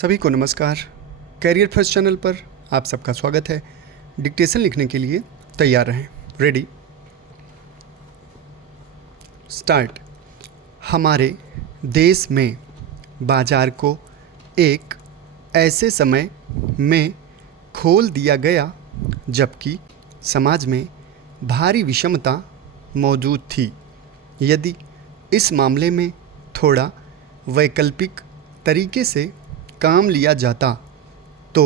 सभी को नमस्कार। कैरियर फर्स्ट चैनल पर आप सबका स्वागत है। डिक्टेशन लिखने के लिए तैयार रहें। Ready, start. हमारे देश में बाजार को एक ऐसे समय में खोल दिया गया जबकि समाज में भारी विषमता मौजूद थी। यदि इस मामले में थोड़ा वैकल्पिक तरीके से काम लिया जाता तो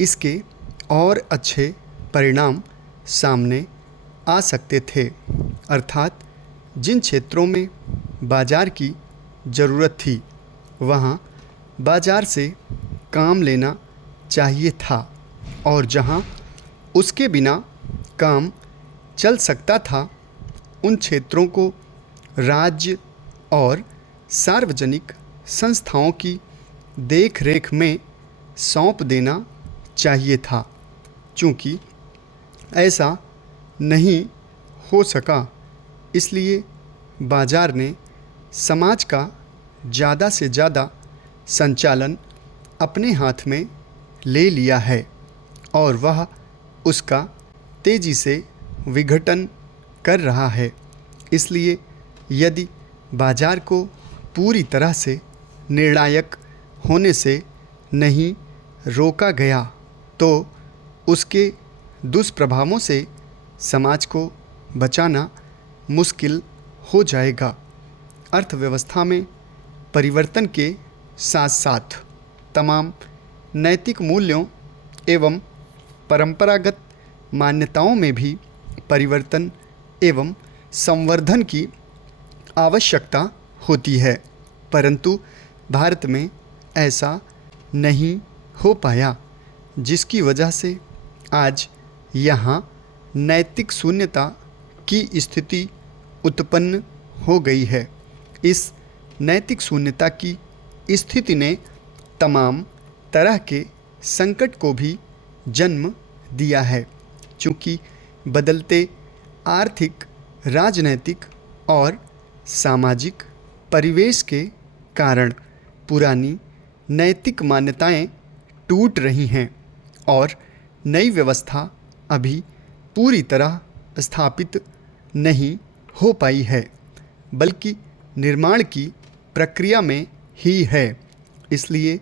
इसके और अच्छे परिणाम सामने आ सकते थे। अर्थात जिन क्षेत्रों में बाज़ार की ज़रूरत थी वहाँ बाज़ार से काम लेना चाहिए था और जहाँ उसके बिना काम चल सकता था उन क्षेत्रों को राज्य और सार्वजनिक संस्थाओं की देख रेख में सौंप देना चाहिए था। चूँकि ऐसा नहीं हो सका इसलिए बाज़ार ने समाज का ज़्यादा से ज़्यादा संचालन अपने हाथ में ले लिया है और वह उसका तेज़ी से विघटन कर रहा है। इसलिए यदि बाज़ार को पूरी तरह से निर्णायक होने से नहीं रोका गया तो उसके दुष्प्रभावों से समाज को बचाना मुश्किल हो जाएगा। अर्थव्यवस्था में परिवर्तन के साथ साथ तमाम नैतिक मूल्यों एवं परंपरागत मान्यताओं में भी परिवर्तन एवं संवर्धन की आवश्यकता होती है, परंतु भारत में ऐसा नहीं हो पाया, जिसकी वजह से आज यहाँ नैतिक शून्यता की स्थिति उत्पन्न हो गई है। इस नैतिक शून्यता की स्थिति ने तमाम तरह के संकट को भी जन्म दिया है। चूँकि बदलते आर्थिक, राजनैतिक और सामाजिक परिवेश के कारण पुरानी नैतिक मान्यताएं टूट रही हैं और नई व्यवस्था अभी पूरी तरह स्थापित नहीं हो पाई है, बल्कि निर्माण की प्रक्रिया में ही है। इसलिए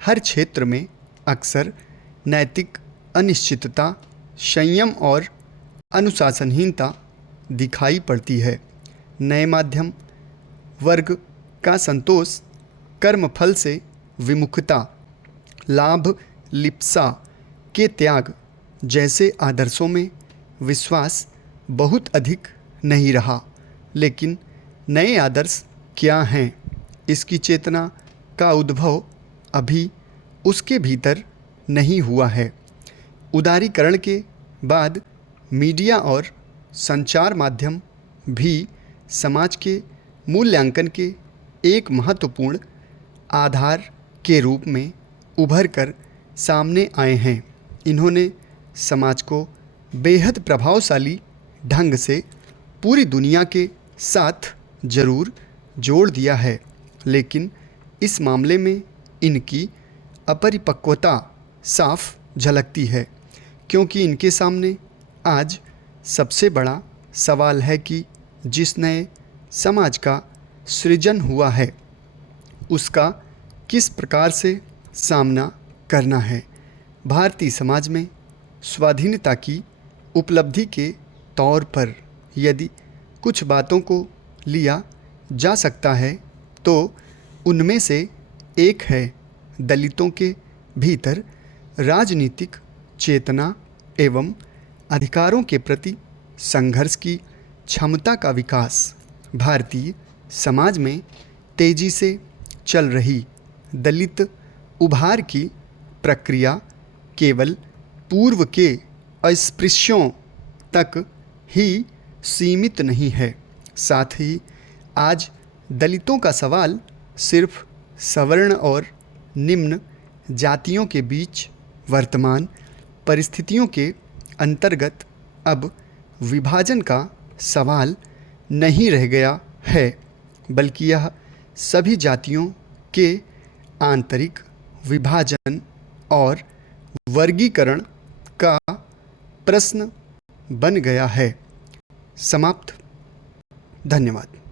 हर क्षेत्र में अक्सर नैतिक अनिश्चितता, संयम और अनुशासनहीनता दिखाई पड़ती है। नए माध्यम वर्ग का संतोष, कर्मफल से विमुखता, लाभ लिप्सा के त्याग जैसे आदर्शों में विश्वास बहुत अधिक नहीं रहा। लेकिन नए आदर्श क्या हैं, इसकी चेतना का उद्भव अभी उसके भीतर नहीं हुआ है। उदारीकरण के बाद मीडिया और संचार माध्यम भी समाज के मूल्यांकन के एक महत्वपूर्ण आधार के रूप में उभर कर सामने आए हैं। इन्होंने समाज को बेहद प्रभावशाली ढंग से पूरी दुनिया के साथ जरूर जोड़ दिया है, लेकिन इस मामले में इनकी अपरिपक्वता साफ झलकती है, क्योंकि इनके सामने आज सबसे बड़ा सवाल है कि जिस नए समाज का सृजन हुआ है उसका किस प्रकार से सामना करना है। भारतीय समाज में स्वाधीनता की उपलब्धि के तौर पर यदि कुछ बातों को लिया जा सकता है तो उनमें से एक है दलितों के भीतर राजनीतिक चेतना एवं अधिकारों के प्रति संघर्ष की क्षमता का विकास। भारतीय समाज में तेजी से चल रही दलित उभार की प्रक्रिया केवल पूर्व के अस्पृश्यों तक ही सीमित नहीं है। साथ ही आज दलितों का सवाल सिर्फ सवर्ण और निम्न जातियों के बीच वर्तमान परिस्थितियों के अंतर्गत अब विभाजन का सवाल नहीं रह गया है, बल्कि यह सभी जातियों के आंतरिक विभाजन और वर्गीकरण का प्रश्न बन गया है। समाप्त। धन्यवाद।